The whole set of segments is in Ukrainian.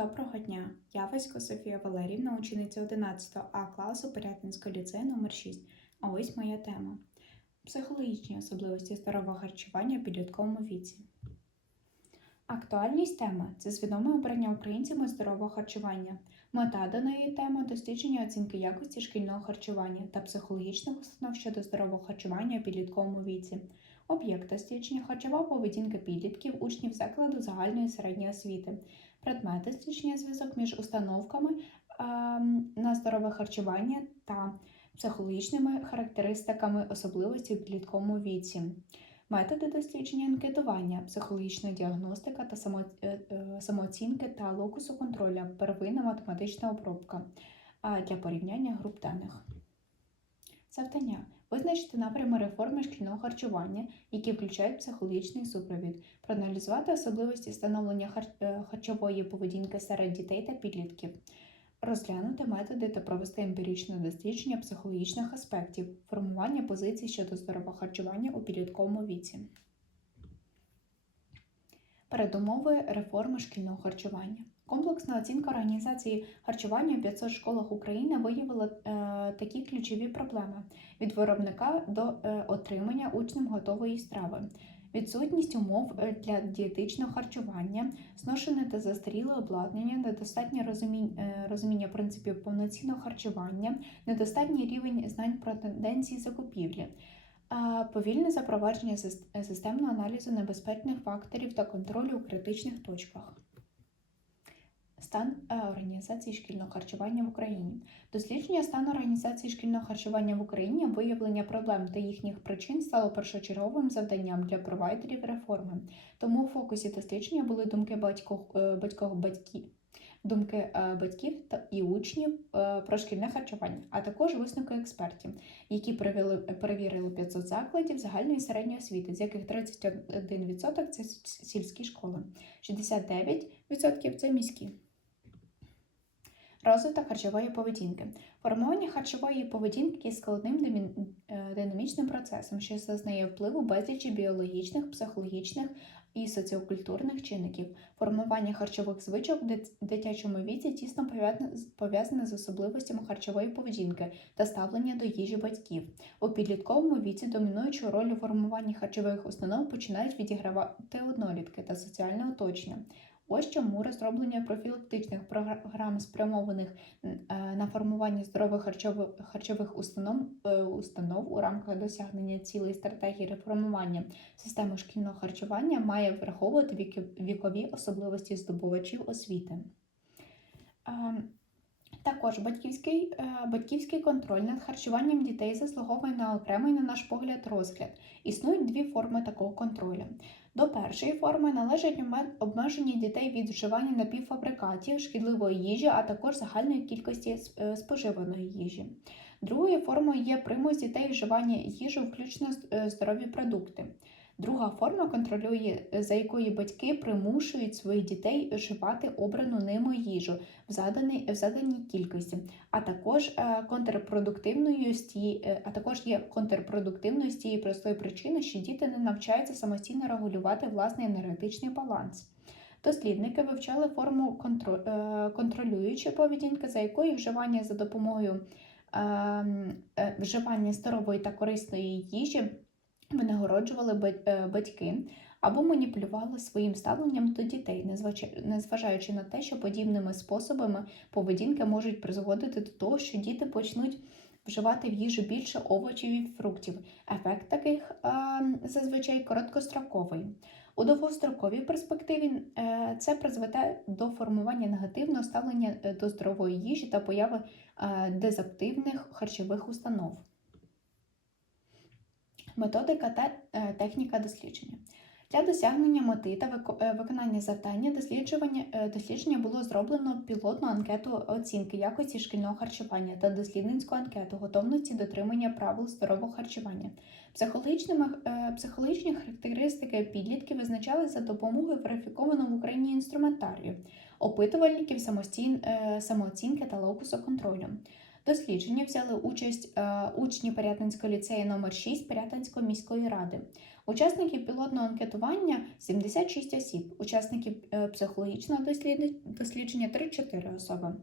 Доброго дня! Я Васько Софія Валерівна, учениця 11 А класу Порятинського ліцею номер 6 А ось моя тема: психологічні особливості здорового харчування в підлітковому віці. Актуальність теми це свідоме обрання українцями здорового харчування. Мета даної теми дослідження оцінки якості шкільного харчування та психологічних установ щодо здорового харчування у підлітковому віці. Об'єкт дослідження харчова поведінка підлітків, учнів закладу загальної середньої освіти. Предмет дослідження зв'язок між установками ем, на здорове харчування та психологічними характеристиками особливості в підлітковому віці. Методи дослідження анкетування, психологічна діагностика та е, е, самооцінки та локусу контроля, первинна математична обробка для порівняння груп даних. Завдання. Визначити напрями реформи шкільного харчування, які включають психологічний супровід, проаналізувати особливості становлення хар- е, харчової поведінки серед дітей та підлітків, розглянути методи та провести емпіричне дослідження психологічних аспектів, формування позицій щодо здорового харчування у підлітковому віці. Передумови реформи шкільного харчування. Комплексна оцінка організації харчування в 500 школах України виявила е, такі ключові проблеми від виробника до е, отримання учнем готової страви. Відсутність умов е, для дієтичного харчування, зношене та застаріле обладнання, недостатнє розуміння, е, розуміння принципів повноцінного харчування, недостатній рівень знань про тенденції закупівлі, повільне запровадження системного аналізу небезпечних факторів та контролю у критичних точках. Стан е, організації шкільного харчування в Україні. Дослідження стану організації шкільного харчування в Україні, виявлення проблем та їхніх причин стало першочерговим завданням для провайдерів реформи. Тому у фокусі дослідження були думки батько, е, батьків. Думки е, батьків та і учнів про шкільне харчування, а також висновки експертів, які перевели, перевірили 500 закладів загальної середньої освіти, з яких 31% це сільські школи, 69% це міські. Розвиток харчової поведінки. Формування харчової поведінки є складним е, динамічним процесом, що зазнає впливу безлічі біологічних, психологічних і соціокультурних чинників. Формування харчових звичок в дитячому віці тісно пов'язане з особливостями харчової поведінки та ставлення до їжі батьків. У підлітковому віці домінуючу роль у формуванні харчових установ починають відігравати однолітки та соціальне оточення. Ось чому розроблення профілактичних програм, спрямованих е, на формування здорових харчових, установ, е, установ у рамках досягнення цілей стратегії реформування системи шкільного харчування має враховувати вікові особливості здобувачів освіти. Також батьківський, е, батьківський контроль над харчуванням дітей заслуговує на окремий, на наш погляд, розгляд. Існують дві форми такого контролю. До першої форми належать обмеження дітей від вживання напівфабрикатів, шкідливої їжі, а також загальної кількості е, споживаної їжі. Другою формою є примус дітей вживання їжі, включно е, здорові продукти. Друга форма контролює, за якою батьки примушують своїх дітей вживати обрану ними їжу в заданій, в заданій кількості, а також е, контрпродуктивною е, а також є контрпродуктивною з тієї простої причини, що діти не навчаються самостійно регулювати власний енергетичний баланс. Дослідники вивчали форму е, контролюючої поведінки, за якою вживання за допомогою ем, вживання здорової та корисної їжі винагороджували е, батьки або маніпулювали своїм ставленням до дітей, незважаючи на те, що подібними способами поведінки можуть призводити до того, що діти почнуть вживати в їжу більше овочів і фруктів. Ефект таких е, зазвичай короткостроковий. У довгостроковій перспективі е, це призведе до формування негативного ставлення до здорової їжі та появи дезаптивних харчових установ. Методика та е, техніка дослідження. Для досягнення мети та е, виконання завдання досліджування, е, дослідження було зроблено пілотну анкету оцінки якості шкільного харчування та дослідницьку анкету готовності дотримання правил здорового харчування. Психологічні характеристики підлітків визначали за допомогою верифікованого в Україні інструментарію, опитувальників самооцінки та локусу контролю. Дослідження взяли участь е, учні Порятинського ліцею номер 6 Порятинської міської ради. Учасників пілотного анкетування 76 осіб, учасників е, психологічного дослідження 3-4 особи.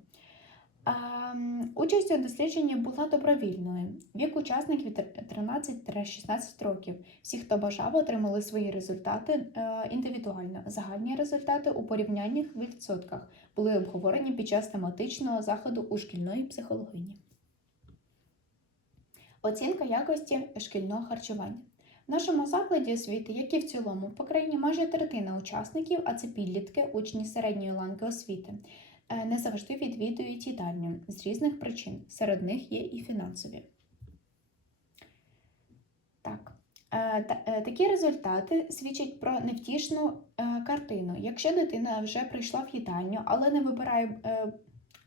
Ем, Участь у дослідженні була добровільною. Вік учасників 13-16 років. Всі, хто бажав, отримали свої результати е, індивідуально. Загальні результати у порівняннях відсотках були обговорені під час тематичного заходу у шкільної психологині. Оцінка якості шкільного харчування. В нашому закладі освіти, як і в цілому, по країні майже третина учасників, а це підлітки, учні середньої ланки освіти, не завжди відвідують їдальню з різних причин. Серед них є і фінансові. Так. Е, е, Такі результати свідчать про невтішну е, картину. Якщо дитина вже прийшла в їдальню, але не вибирає, е,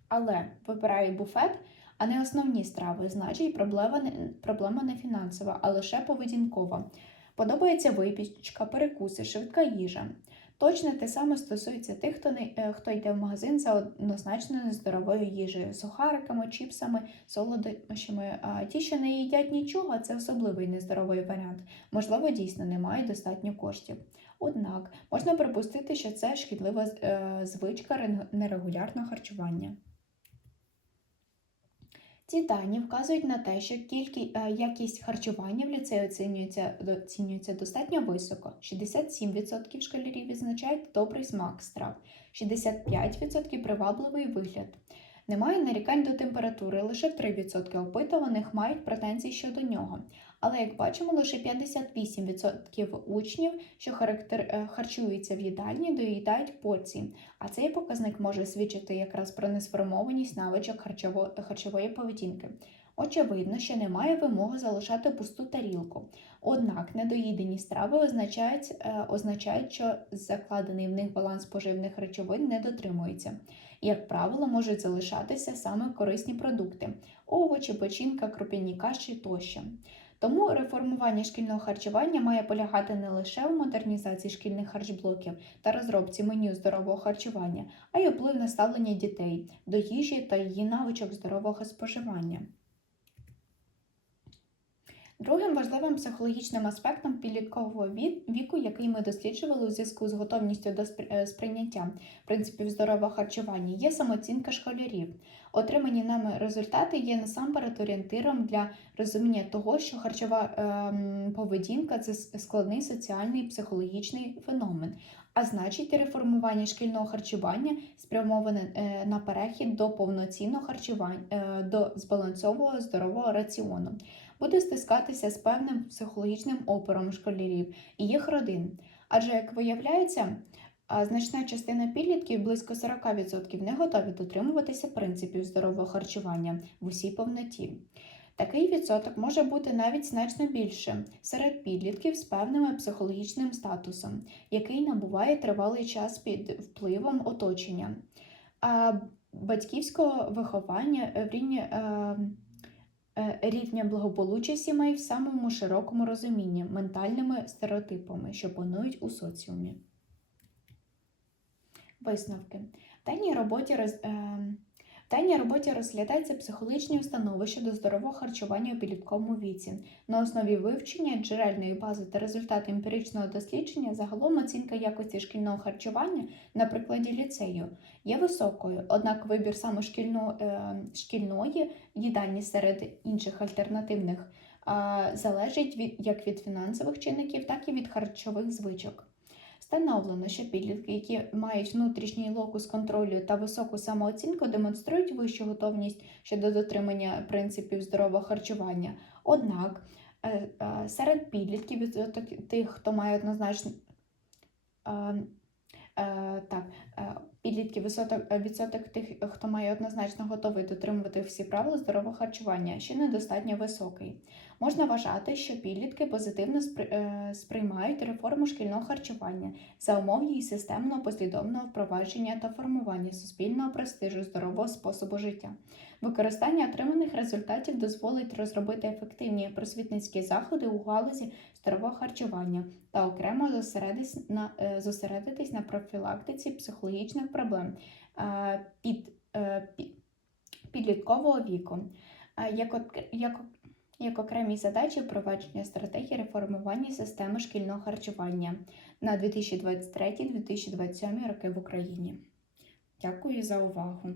але вибирає буфет, а не основні страви, значить проблема не, проблема не фінансова, а лише поведінкова. Подобається випічка, перекуси, швидка їжа. Точно те саме стосується тих, хто не е, хто йде в магазин за однозначно нездоровою їжею, сухариками, чіпсами, солодощами. А ті, що не їдять нічого, це особливий нездоровий варіант. Можливо, дійсно немає достатньо коштів. Однак можна припустити, що це шкідлива е, звичка нерегулярного харчування. Ці дані вказують на те, що кількість якість харчування в ліцеї оцінюється, оцінюється достатньо високо. 67% школярів відзначають добрий смак страв, 65% привабливий вигляд. Немає нарікань до температури, лише 3% опитуваних мають претензії щодо нього. Але як бачимо, лише 58% учнів, що е, харчуються в їдальні, доїдають порції. А цей показник може свідчити якраз про несформованість навичок харчово... харчової поведінки. Очевидно, що немає вимоги залишати пусту тарілку. Однак недоїдені страви означають, е, означають, що закладений в них баланс поживних речовин не дотримується. Як правило, можуть залишатися саме корисні продукти овочі, печінка, круп'яні каші тощо. Тому реформування шкільного харчування має полягати не лише в модернізації шкільних харчблоків та розробці меню здорового харчування, а й вплив на ставлення дітей до їжі та її навичок здорового споживання. Другим важливим психологічним аспектом підліткового віку, який ми досліджували у зв'язку з готовністю до е, сприйняття принципів здорового харчування, є самооцінка школярів. Отримані нами результати є насамперед орієнтиром для розуміння того, що харчова ем, поведінка це складний соціальний і психологічний феномен. А значить, реформування шкільного харчування спрямоване е, на перехід до повноцінного харчування, е, до збалансового здорового раціону буде стискатися з певним психологічним опором школярів і їх родин. Адже, як виявляється, значна частина підлітків, близько 40%, не готові дотримуватися принципів здорового харчування в усій повноті. Такий відсоток може бути навіть значно більше серед підлітків з певним психологічним статусом, який набуває тривалий час під впливом оточення, а батьківського виховання в рівні. е, е, рівня благополуччя сімей в самому широкому розумінні ментальними стереотипами, що панують у соціумі. Висновки. В даній роботі роз, е, в даній роботі розглядається психологічні установи щодо здорового харчування у підлітковому віці. На основі вивчення джерельної бази та результати емпіричного дослідження загалом оцінка якості шкільного харчування на прикладі ліцею є високою, однак вибір саме шкільно, е, шкільної їдальні серед інших альтернативних залежить від, як від фінансових чинників, так і від харчових звичок. Встановлено, що підлітки, які мають внутрішній локус контролю та високу самооцінку, демонструють вищу готовність щодо дотримання принципів здорового харчування. Однак е, е, серед підлітків тих, хто має однозначно так, е, підлітків відсоток, е, тих, хто має однозначно готовий дотримувати всі правила здорового харчування, ще недостатньо високий. Можна вважати, що підлітки позитивно е, сприймають реформу шкільного харчування за умов її системного послідовного впровадження та формування суспільного престижу здорового способу життя. Використання отриманих результатів дозволить розробити ефективні просвітницькі заходи у галузі здорового харчування та окремо зосередитись на, е, зосередитись на профілактиці психологічних проблем е, під, е, підліткового віку. Як, як як окремі задачі впровадження стратегії реформування системи шкільного харчування на 2023-2027 роки в Україні. Дякую за увагу!